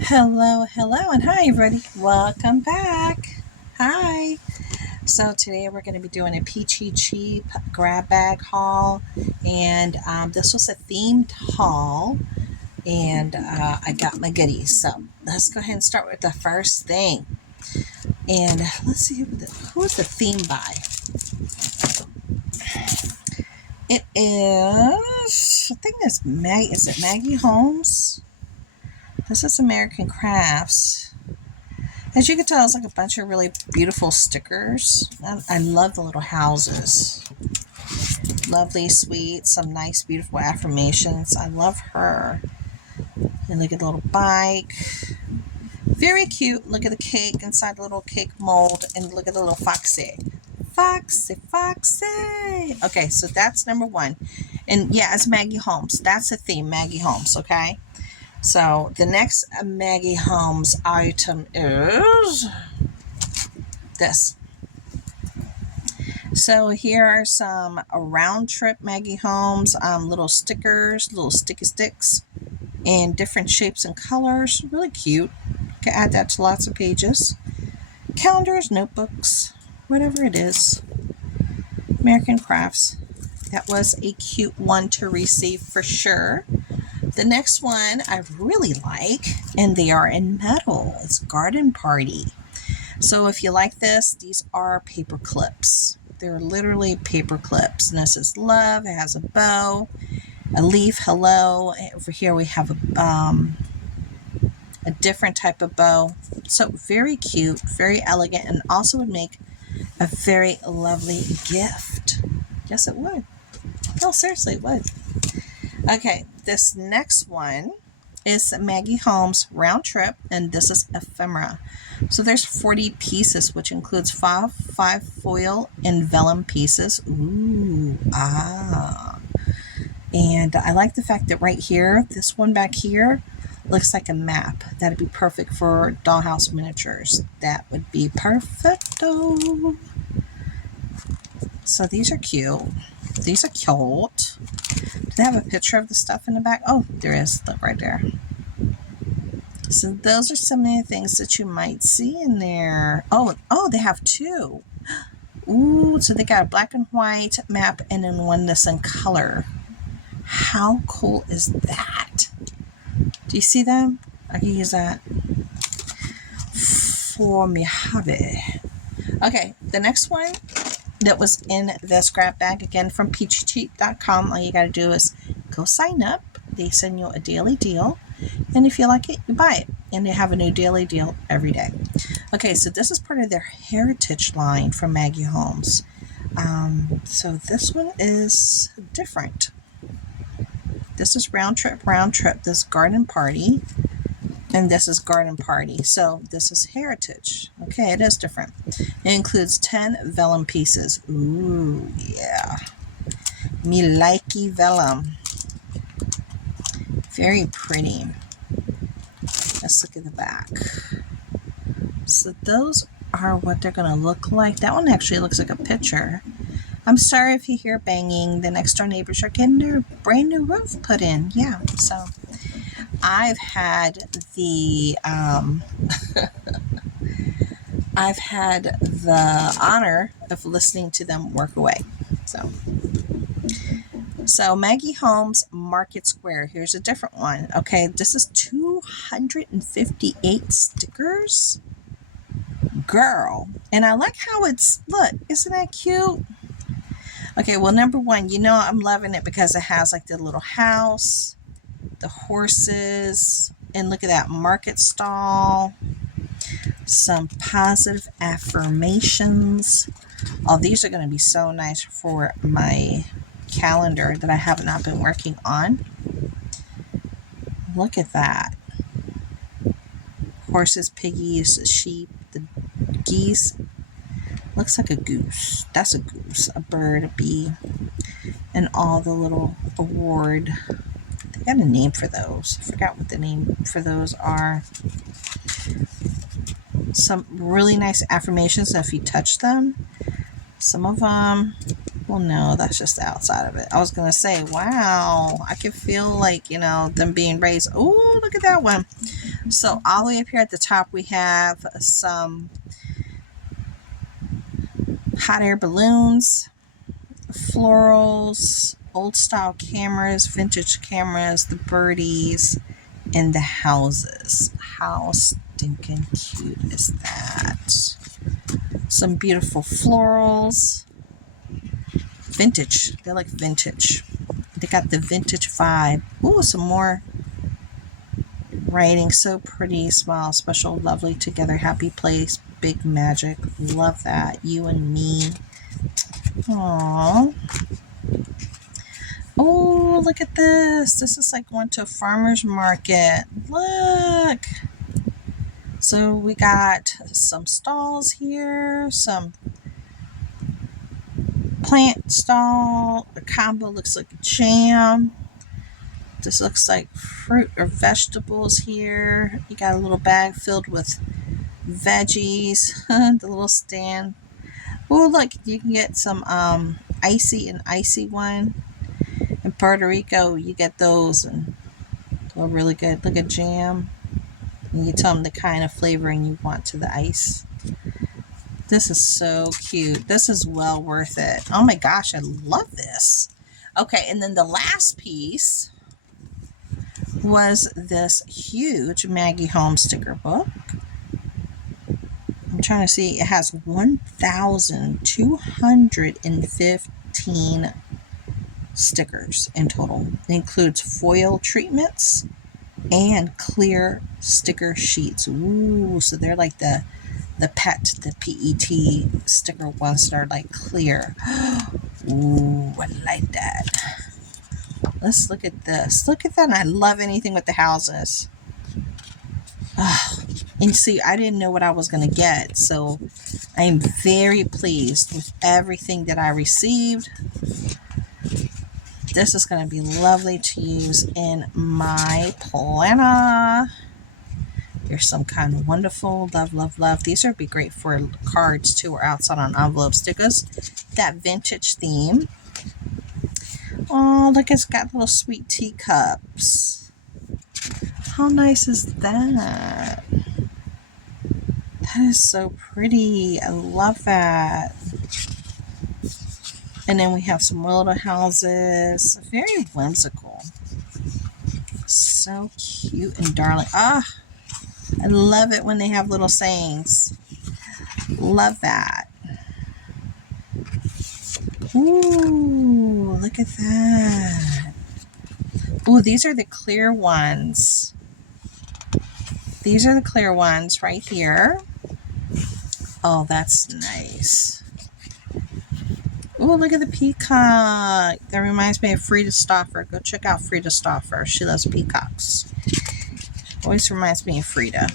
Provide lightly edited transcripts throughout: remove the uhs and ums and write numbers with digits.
Hello, hello, and hi, everybody. Welcome back. Hi. So, today we're going to be doing a Peachy Cheap grab bag haul, and this was a themed haul, and I got my goodies. So, let's go ahead and start with the first thing. And let's see who is the theme by. It is, I think it's Maggie. Is it Maggie Holmes? This is American Crafts. As you can tell, it's like a bunch of really beautiful stickers. I love the little houses. Lovely, sweet, some nice, beautiful affirmations. I love her. And look at the little bike. Very cute. Look at the cake inside the little cake mold. And look at the little foxy. Foxy, foxy. Okay, so that's number one. And yeah, it's Maggie Holmes. That's the theme, Maggie Holmes, okay? So the next Maggie Holmes item is this. So here are some round trip Maggie Holmes little stickers, little sticky sticks in different shapes and colors. Really cute. You can add that to lots of pages. Calendars, notebooks, whatever it is. American Crafts. That was a cute one to receive for sure. The next one I really like, and they are in metal. It's Garden Party. So if you like this, these are paper clips. They're literally paper clips. And this is love. It has a bow, a leaf, hello. Over here we have a different type of bow. So very cute, very elegant, and also would make a very lovely gift. Yes, it would. No, seriously, it would. Okay, this next one is Maggie Holmes Round Trip, and this is ephemera. So there's 40 pieces, which includes five foil and vellum pieces. Ooh, and I like the fact that right here, this one back here, looks like a map. That'd be perfect for dollhouse miniatures. That would be perfecto. So these are cute. These are cute. Do they have a picture of the stuff in the back? Oh, there is. Look right there. So those are some of the things that you might see in there. Oh, they have two. Ooh, so they got a black and white map and then one that's in color. How cool is that? Do you see them? I can use that for me hobby. Okay, the next one that was in the scrap bag, again from peachycheap.com. All you got to do is go sign up. They send you a daily deal. And if you like it, you buy it. And they have a new daily deal every day. Okay, so this is part of their heritage line from Maggie Holmes. So this one is different. This is round trip. This Garden Party. And this is Garden Party. So this is heritage. Okay, it is different. It includes 10 vellum pieces. Ooh, yeah. Me likey vellum. Very pretty. Let's look at the back. So those are what they're going to look like. That one actually looks like a picture. I'm sorry if you hear banging. The next door neighbors are getting their brand new roof put in. Yeah, so I've had the I've had the honor of listening to them work away. So Maggie Holmes Market Square. Here's a different one. Okay, this is 258 stickers. Girl. And I like how it's, look, isn't that cute? Okay, well, number one, I'm loving it because it has like the little house, the horses, and look at that market stall. Some positive affirmations. Oh, these are going to be so nice for my calendar that I have not been working on. Look at that. Horses, piggies, sheep, the geese. Looks like a goose. That's a goose. A bird, a bee, and all the little award. They got a name for those. I forgot what the name for those are. Some really nice affirmations if you touch them. Some of them, well, no, that's just the outside of it. I was going to say, wow, I can feel like, them being raised. Oh, look at that one. So all the way up here at the top, we have some hot air balloons, florals, old style cameras, vintage cameras, the birdies, and the houses. How stinking cute is that? Some beautiful florals. Vintage. They like vintage. They got the vintage vibe. Ooh, some more writing. So pretty. Smile, special, lovely, together, happy place, big magic. Love that. You and me. Aww. Oh, look at this. This is like going to a farmer's market. Look. So we got some stalls here, some plant stall. The combo looks like jam. This looks like fruit or vegetables here. You got a little bag filled with veggies. The little stand. Oh, look, you can get some icy and icy one. In Puerto Rico, you get those and they're really good. Look at jam. And you tell them the kind of flavoring you want to the ice. This is so cute. This is well worth it. Oh my gosh, I love this. Okay, and then the last piece was this huge Maggie Home sticker book. I'm trying to see. It has 1,215 stickers in total. It includes foil treatments and clear sticker sheets. Ooh, so they're like the PET, the PET sticker ones that are like clear. Ooh, I like that. Let's look at this. Look at that. And I love anything with the houses. Oh, and see, I didn't know what I was going to get. So I'm very pleased with everything that I received. This is going to be lovely to use in my planner. Here's some kind of wonderful love, love, love. These would be great for cards too, or outside on envelopes. There goes that vintage theme. Oh, look, it's got little sweet teacups. How nice is that? That is so pretty. I love that. And then we have some little houses. Very whimsical. So cute and darling. Ah, I love it when they have little sayings. Love that. Ooh, look at that. Ooh, these are the clear ones. These are the clear ones right here. Oh, that's nice. Ooh, look at the peacock. That reminds me of Frida Stoffer. Go check out Frida Stoffer. She loves peacocks. Always reminds me of Frida.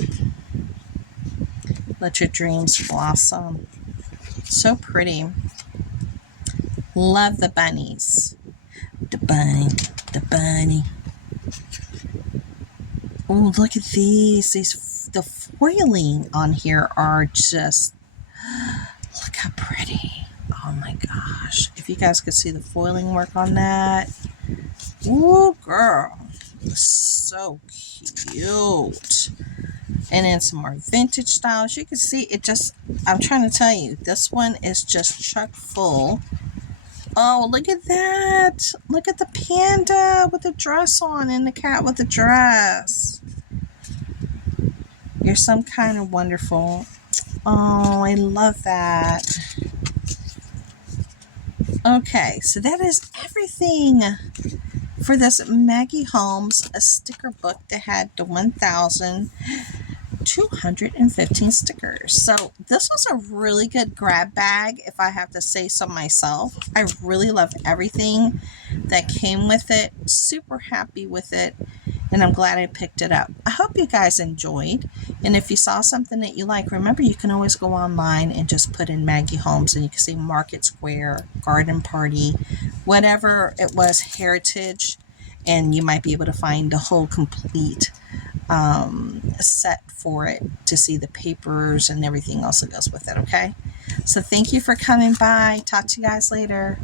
Let your dreams blossom. So pretty. Love the bunnies. The bunny. The bunny. Oh, look at these. The foiling on here are just, look how pretty. Oh my gosh. If you guys could see the foiling work on that. Ooh, girl. So cute. And then some more vintage styles. You can see it just, I'm trying to tell you, this one is just chock full. Oh, look at that. Look at the panda with the dress on and the cat with the dress. You're some kind of wonderful. Oh, I love that. Okay, so that is everything for this Maggie Holmes sticker book that had the 1,215 stickers. So this was a really good grab bag, if I have to say so myself. I really loved everything that came with it. Super happy with it. And I'm glad I picked it up. I hope you guys enjoyed. And if you saw something that you like, remember you can always go online and just put in Maggie Holmes and you can see Market Square, Garden Party, whatever it was, Heritage. And you might be able to find the whole complete set for it to see the papers and everything else that goes with it, okay? So thank you for coming by. Talk to you guys later.